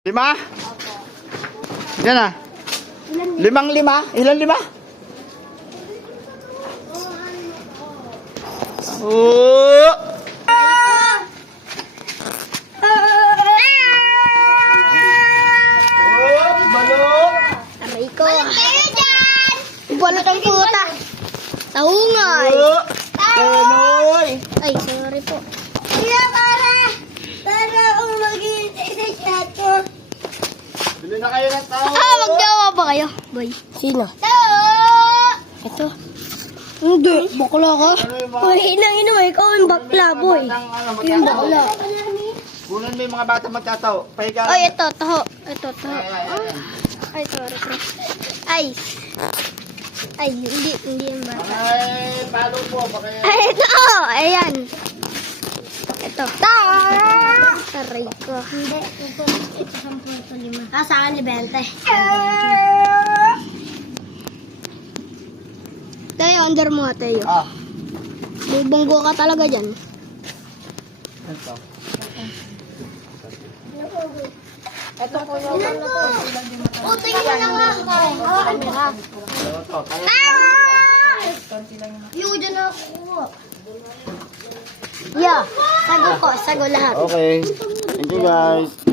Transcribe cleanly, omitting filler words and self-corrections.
5? Yan ah. 5 5? Ilan 5? Oh! Balok! Aray ko. Balot ang puta. Tahungay. Penoy! Ay, sorry po. Kuya, para umagintay sa chat ko. Bili na kayo ng tao! Magdawa ba kayo? Boy. Sino? Ito. Hindi. Bakla ka. Ano yung mga... Boy, inang may ikaw yung bakla, boy. Yung bakla. Kunan mo yung mga bata magkataw. Pahiga. Ay, ito. Taho. Ito, taho. Ay. Ay, sorry, pre. Ay. Ay, hindi yung bata. Ay, palo po. Baka yan. Ay, ito. Ayan. Ito. Aray ko. Hindi, ito 10.5. Ah, sa akin 20. Tayo, under mo nga, tayo. Ah. Bubunggo ka talaga dyan. Ito. Ito po yung ano to. O, tingin mo na nga. Ito. Yung dyan ako. Yeah. Sago ko. Sago lahat. Okay. Thank you guys.